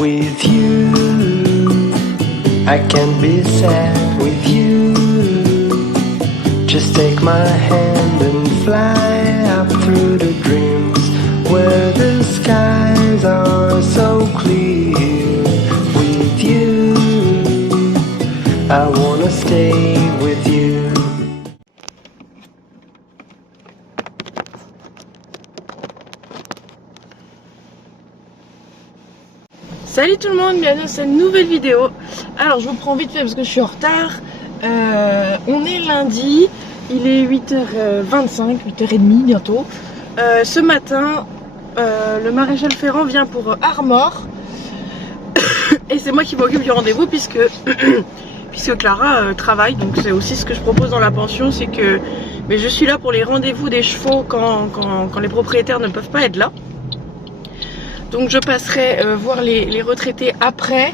with you. I can't be sad with you. Just take my hand and fly up through the dreams where the skies are so clear. With you, I wanna stay with you. Salut tout le monde, bienvenue dans cette nouvelle vidéo. Alors je vous prends vite fait parce que je suis en retard. On est lundi, il est 8h25, 8h30 bientôt. Ce matin, le maréchal Ferrand vient pour Armor. Et c'est moi qui m'occupe du rendez-vous puisque Clara travaille. Donc c'est aussi ce que je propose dans la pension, c'est que je suis là pour les rendez-vous des chevaux quand les propriétaires ne peuvent pas être là. Donc je passerai voir les retraités après.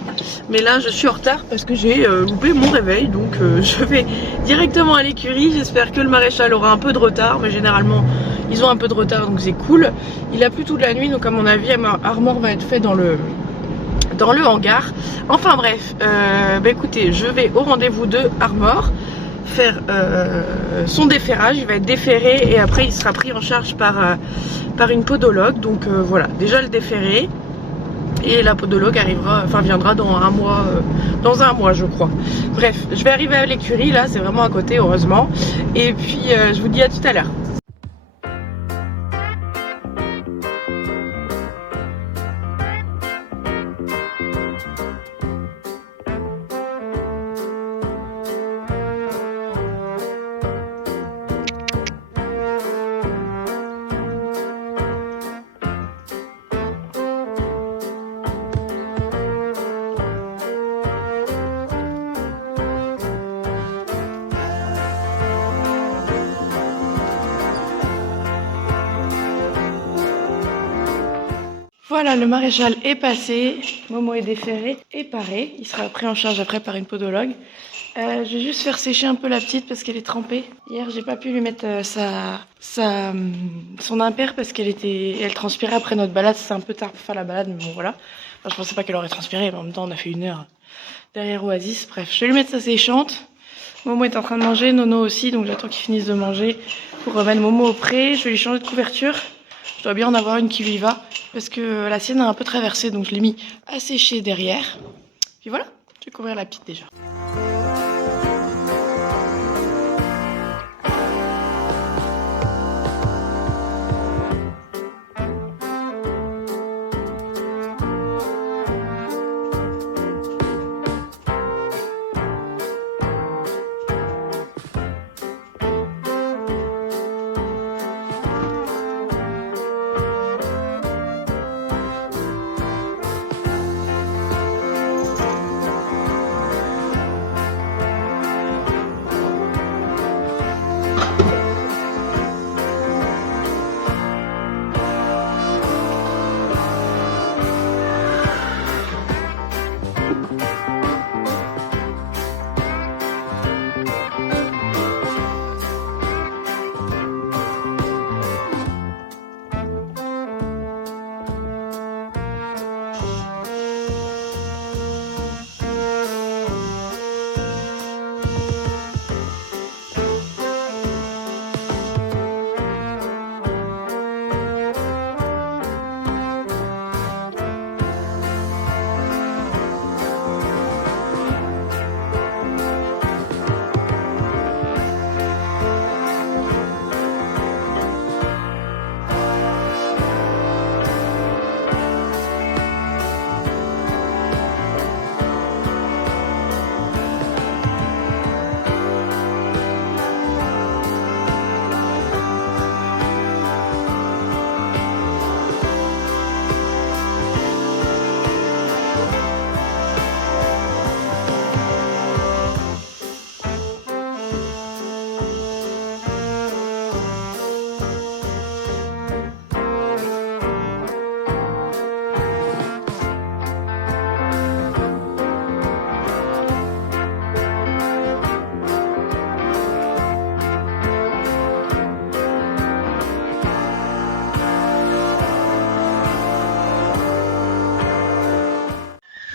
Mais là je suis en retard parce que j'ai loupé mon réveil. Donc je vais directement à l'écurie. J'espère que le maréchal aura un peu de retard. Mais généralement ils ont un peu de retard, donc c'est cool. Il a plu toute la nuit, donc à mon avis Armor va être fait dans le hangar. Enfin bref, écoutez, je vais au rendez-vous de Armor faire son déferrage. Il va être déferré et après il sera pris en charge par une podologue. Donc voilà, déjà le déféré, et la podologue viendra dans un mois je crois. Bref, je vais arriver à l'écurie, là c'est vraiment à côté heureusement, et puis je vous dis à tout à l'heure. Voilà, le maréchal est passé, Momo est déféré et paré. Il sera pris en charge après par une podologue. Je vais juste faire sécher un peu la petite parce qu'elle est trempée. Hier, j'ai pas pu lui mettre son impair parce qu'elle transpirait après notre balade. C'est un peu tard pour faire la balade, mais bon voilà. Enfin, je pensais pas qu'elle aurait transpiré, mais en même temps, on a fait 1 heure derrière Oasis. Bref, je vais lui mettre sa séchante. Momo est en train de manger, Nono aussi, donc j'attends qu'il finisse de manger pour remettre Momo au pré. Je vais lui changer de couverture. Je dois bien en avoir une qui lui va parce que la sienne a un peu traversé, donc je l'ai mis à sécher derrière. Puis voilà, je vais couvrir la petite déjà.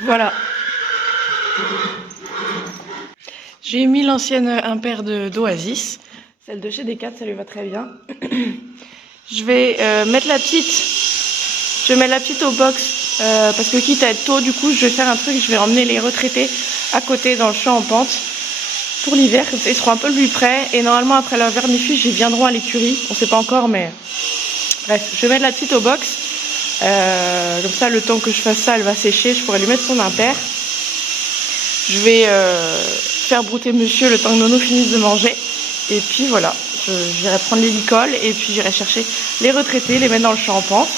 Voilà. J'ai mis l'ancienne impaire d'Oasis. Celle de chez Decat, ça lui va très bien. Je vais mettre la petite. Je vais mettre la petite au box. Parce que quitte à être tôt, du coup, je vais faire un truc. Je vais emmener les retraités à côté dans le champ en pente. Pour l'hiver, comme ça, ils seront un peu plus près. Et normalement, après leur vermifuge, ils viendront à l'écurie. On sait pas encore, mais... Bref, je vais mettre la petite au box. Comme ça, le temps que je fasse ça, elle va sécher. Je pourrais lui mettre son impair. Je vais faire brouter monsieur le temps que Nono finisse de manger. Et puis voilà, j'irai prendre les licoles et puis j'irai chercher les retraités, les mettre dans le champ en pente.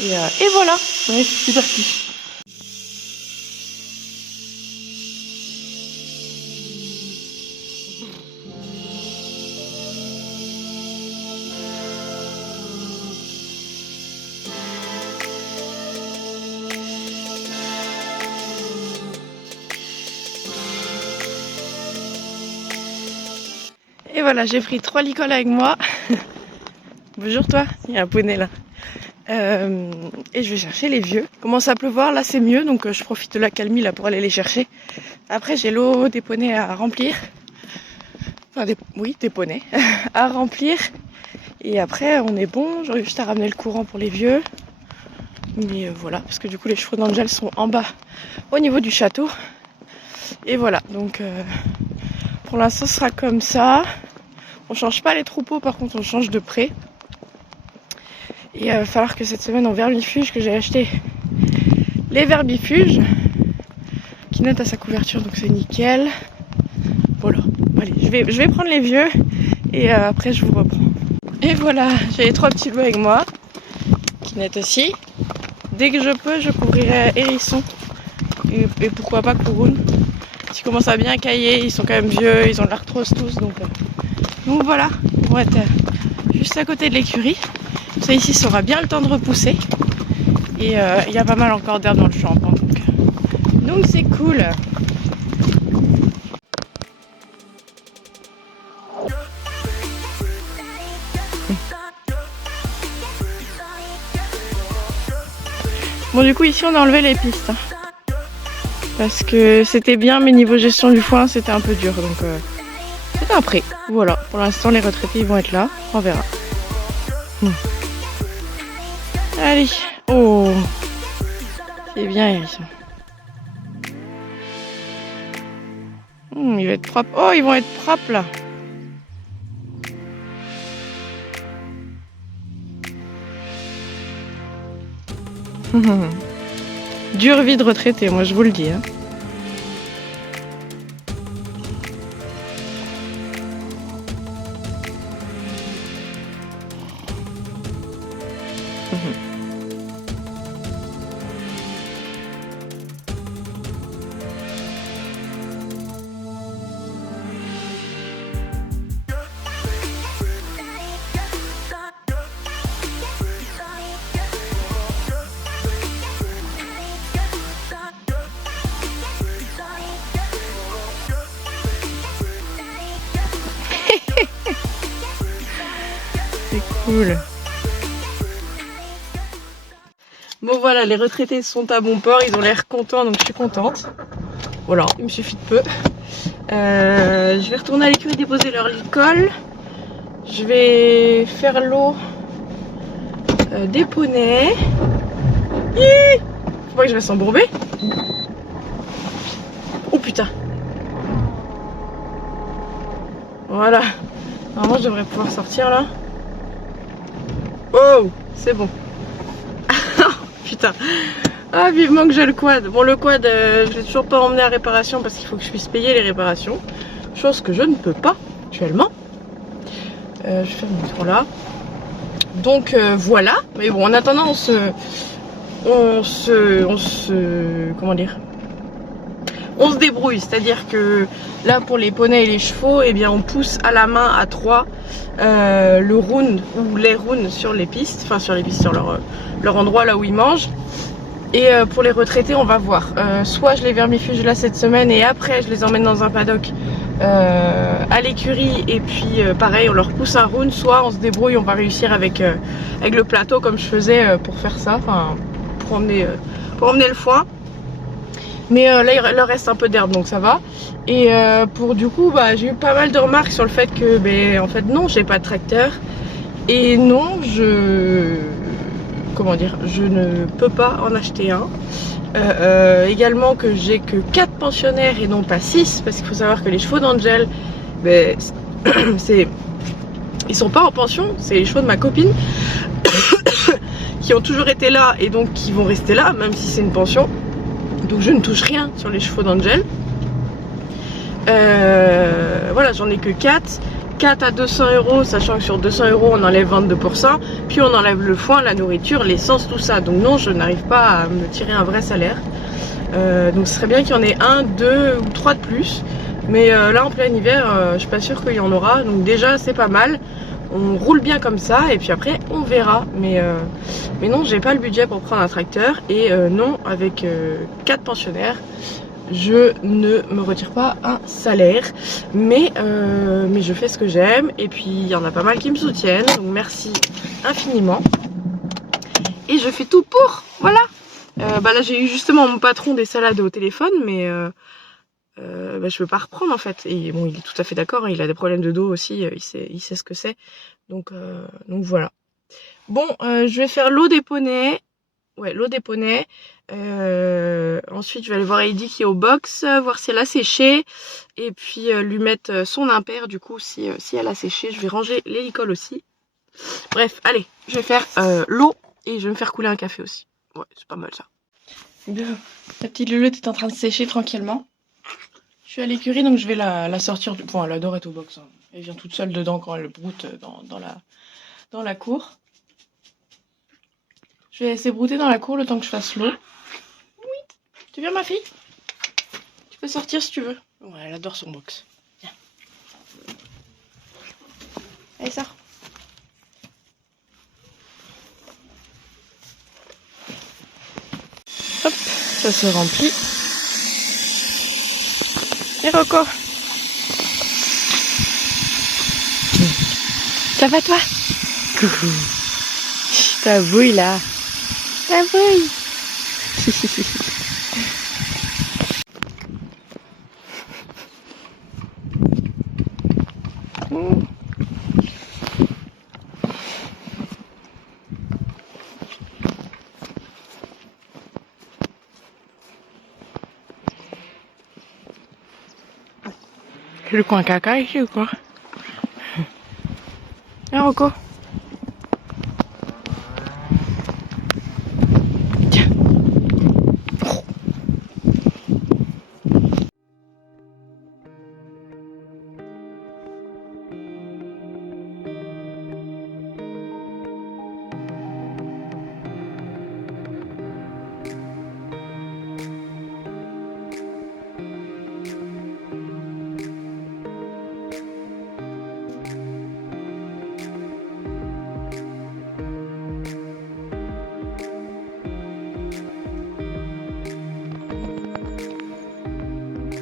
Et voilà, ouais, c'est parti. Et voilà, j'ai pris 3 licoles avec moi. Bonjour toi, il y a un poney là. Et je vais chercher les vieux. Il commence à pleuvoir, là c'est mieux, donc je profite de la calmie là pour aller les chercher. Après j'ai l'eau des poneys à remplir. Enfin des poneys à remplir. Et après on est bon, j'aurais juste à ramener le courant pour les vieux. Mais voilà, parce que du coup les chevaux d'Angel sont en bas au niveau du château. Et voilà, donc pour l'instant ce sera comme ça. On change pas les troupeaux, par contre on change de pré. Et il va falloir que cette semaine en vermifuge, que j'ai acheté les vermifuges. Kinette a sa couverture, donc c'est nickel. Voilà, allez, je vais prendre les vieux et après je vous reprends. Et voilà, j'ai les 3 petits loups avec moi. Kinette aussi. Dès que je peux, je couvrirai hérisson. Et pourquoi pas couroune. Ils commencent à bien cailler, ils sont quand même vieux, ils ont de l'arthrose tous, donc voilà, on va être juste à côté de l'écurie. Ça ici, ça aura bien le temps de repousser. Et il y a pas mal encore d'herbe dans le champ, donc c'est cool. Bon, du coup ici on a enlevé les pistes. Parce que c'était bien, mais niveau gestion du foin, c'était un peu dur. Donc c'est un pré. Voilà, pour l'instant, les retraités ils vont être là. On verra. Allez. Oh. C'est bien, Hérisson. Il va être propre. Oh, ils vont être propres là. Dure vie de retraité, moi je vous le dis. Hein. C'est cool. Bon voilà, les retraités sont à bon port, ils ont l'air contents, donc je suis contente. Voilà, il me suffit de peu. Je vais retourner à l'écurie déposer leur licol. Je vais faire l'eau des poneys. Faut pas que je reste embourbée. Oh putain. Voilà. Normalement je devrais pouvoir sortir là. Oh, c'est bon. Putain. Ah, vivement que j'ai le quad. Bon, le quad, je l'ai toujours pas emmené à réparation parce qu'il faut que je puisse payer les réparations. Chose que je ne peux pas actuellement. Je vais faire mon tour là. Donc voilà. Mais bon, en attendant, comment dire, on se débrouille. C'est-à-dire que là, pour les poneys et les chevaux, eh bien, on pousse à la main à 3 le round ou les rounds sur les pistes, enfin sur les pistes, sur leur endroit là où ils mangent. Et pour les retraités, on va voir. Soit je les vermifuge là cette semaine et après je les emmène dans un paddock à l'écurie et puis pareil on leur pousse un round, soit on se débrouille, on va réussir avec le plateau comme je faisais pour faire ça, enfin pour emmener le foin. Mais là il leur reste un peu d'herbe donc ça va. Et pour du coup j'ai eu pas mal de remarques sur le fait que en fait non, j'ai pas de tracteur. Et non, comment dire, je ne peux pas en acheter un. Également que j'ai que 4 pensionnaires et non pas 6, parce qu'il faut savoir que les chevaux d'Angel, ils sont pas en pension, c'est les chevaux de ma copine qui ont toujours été là et donc qui vont rester là même si c'est une pension. Donc je ne touche rien sur les chevaux d'Angel. Voilà, j'en ai que 4 à 200 €, sachant que sur 200 € on enlève 22%, puis on enlève le foin, la nourriture, l'essence, tout ça. Donc non, je n'arrive pas à me tirer un vrai salaire. Donc ce serait bien qu'il y en ait 1, 2 ou 3 de plus. Mais là en plein hiver, je suis pas sûre qu'il y en aura. Donc déjà c'est pas mal. On roule bien comme ça et puis après on verra. Mais non, j'ai pas le budget pour prendre un tracteur. Et non, avec 4 pensionnaires, je ne me retire pas un salaire, mais je fais ce que j'aime et puis il y en a pas mal qui me soutiennent, donc merci infiniment. Et je fais tout pour, voilà. Là j'ai eu justement mon patron des salades au téléphone, mais je peux pas reprendre en fait. Et bon, il est tout à fait d'accord, hein, il a des problèmes de dos aussi, il sait ce que c'est, donc voilà. Bon, je vais faire l'eau des poneys. Ouais, l'eau des poneys. Ensuite, je vais aller voir Heidi qui est au box, voir si elle a séché. Et puis lui mettre son impair. Du coup, si elle a séché, je vais ranger les licoles aussi. Bref, allez, je vais faire l'eau et je vais me faire couler un café aussi. Ouais, c'est pas mal ça. Bien, la petite Lulette est en train de sécher tranquillement. Je suis à l'écurie, donc je vais la sortir. Bon, elle adore être au box, hein. Elle vient toute seule dedans quand elle broute dans la cour. Je vais laisser brouter dans la cour le temps que je fasse l'eau. Oui. Tu viens ma fille? Tu peux sortir si tu veux. Ouais, elle adore son box. Viens. Allez, sors. Hop, ça se remplit. Et Rocco. Ça va toi? Coucou. Ta bouille là. Ta bouille. C'est le coin caca ici ou quoi? Viens Rocco. Tiens.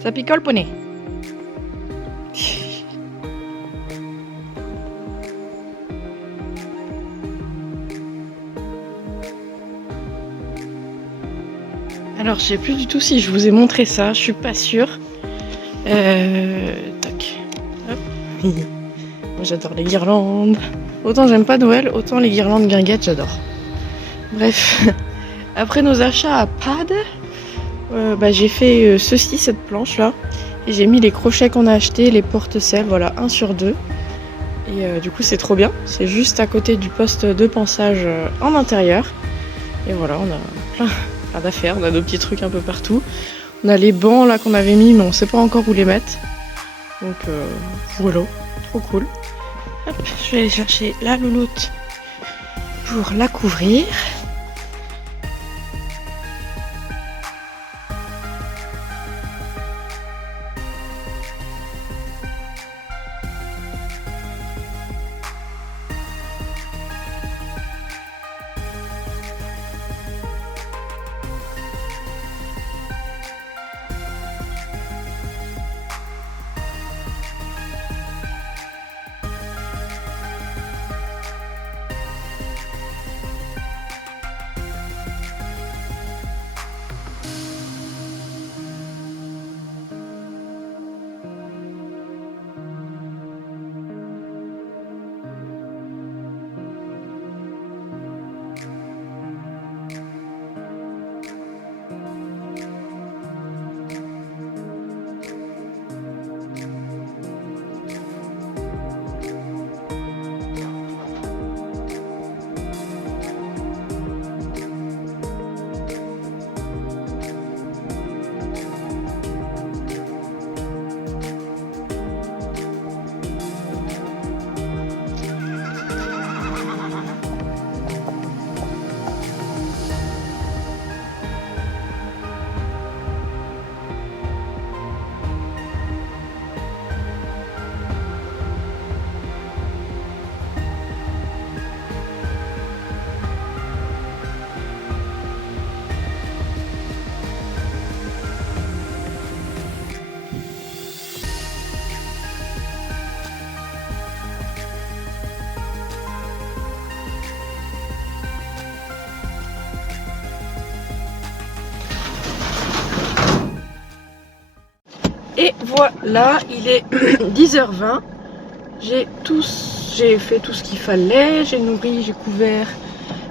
Ça picole, poney. Alors, je sais plus du tout si je vous ai montré ça, je suis pas sûre. Tac. Hop. Moi, j'adore les guirlandes. Autant j'aime pas Noël, autant les guirlandes guinguettes, j'adore. Bref, après nos achats à Pad, j'ai fait cette planche là, et j'ai mis les crochets qu'on a achetés, les porte-selles, voilà, 1 sur 2. Et du coup c'est trop bien, c'est juste à côté du poste de pansage en intérieur. Et voilà, on a plein d'affaires, on a nos petits trucs un peu partout. On a les bancs là qu'on avait mis, mais on sait pas encore où les mettre. Donc voilà, trop cool. Hop, je vais aller chercher la louloute pour la couvrir. Et voilà, il est 10h20. J'ai fait tout ce qu'il fallait. J'ai nourri, j'ai couvert,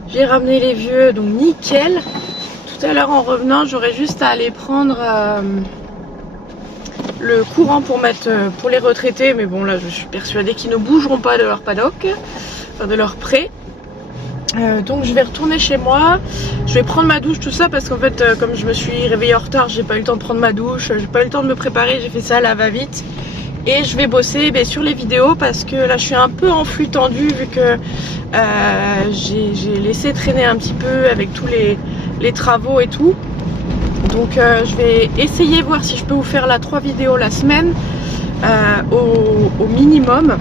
j'ai ramené les vieux, donc nickel. Tout à l'heure en revenant, j'aurais juste à aller prendre le courant pour les retraités. Mais bon, là je suis persuadée qu'ils ne bougeront pas de leur paddock, enfin de leur pré. Donc je vais retourner chez moi, je vais prendre ma douche, tout ça, parce qu'en fait comme je me suis réveillée en retard, j'ai pas eu le temps de prendre ma douche, j'ai pas eu le temps de me préparer, j'ai fait ça à la va-vite. Et je vais bosser sur les vidéos parce que là je suis un peu en flux tendu vu que j'ai laissé traîner un petit peu avec tous les travaux et tout. Donc je vais essayer voir si je peux vous faire 3 vidéos la semaine au minimum.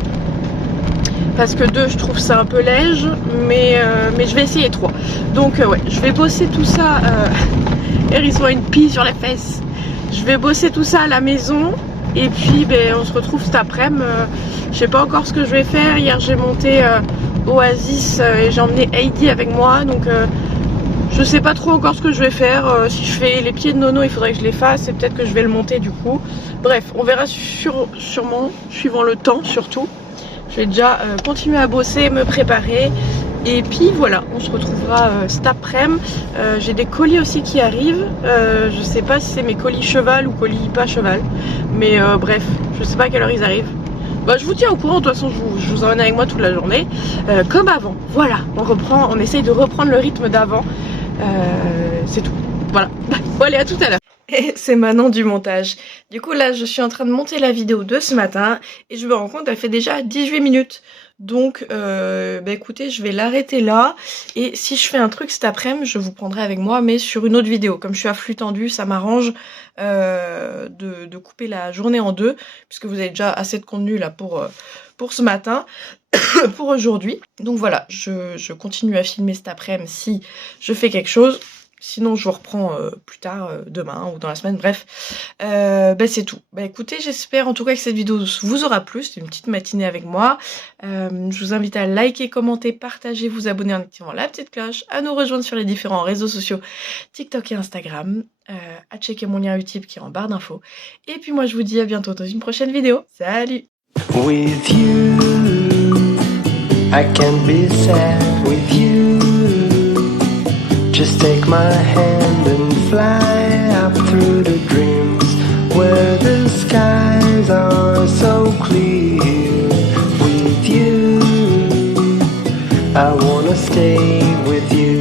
Parce que 2 je trouve ça un peu léger, mais je vais essayer 3. Donc ouais, je vais bosser tout ça. Hérisson a une pie sur les fesses. Je vais bosser tout ça à la maison. Et puis on se retrouve cet après-midi. Je sais pas encore ce que je vais faire. Hier j'ai monté Oasis et j'ai emmené Heidi avec moi. Donc je sais pas trop encore ce que je vais faire. Si je fais les pieds de Nono, il faudrait que je les fasse. Et peut-être que je vais le monter du coup. Bref, on verra sûrement, suivant le temps surtout. Je vais déjà continuer à bosser, me préparer. Et puis voilà, on se retrouvera cet après-midi. J'ai des colis aussi qui arrivent. Je sais pas si c'est mes colis cheval ou colis pas cheval. Mais bref, je sais pas à quelle heure ils arrivent. Bah, je vous tiens au courant, de toute façon je vous emmène avec moi toute la journée. Comme avant, voilà, on essaye de reprendre le rythme d'avant. C'est tout, voilà. Bon allez, à tout à l'heure. Et c'est Manon du montage. Du coup là je suis en train de monter la vidéo de ce matin et je me rends compte qu'elle fait déjà 18 minutes. Donc écoutez, je vais l'arrêter là. Et si je fais un truc cet après-midi, je vous prendrai avec moi, mais sur une autre vidéo. Comme je suis à flux tendu, ça m'arrange de couper la journée en 2, puisque vous avez déjà assez de contenu là pour ce matin, pour aujourd'hui. Donc voilà, je continue à filmer cet après-midi si je fais quelque chose. Sinon je vous reprends plus tard, demain ou dans la semaine, bref. C'est tout. Écoutez, j'espère en tout cas que cette vidéo vous aura plu. C'était une petite matinée avec moi. Je vous invite à liker, commenter, partager, vous abonner en activant la petite cloche, à nous rejoindre sur les différents réseaux sociaux, TikTok et Instagram, à checker mon lien Utip qui est en barre d'infos. Et puis moi je vous dis à bientôt dans une prochaine vidéo. Salut! With you, I can be sad with you. Just take my hand and fly up through the dreams where the skies are so clear. With you, I wanna stay with you.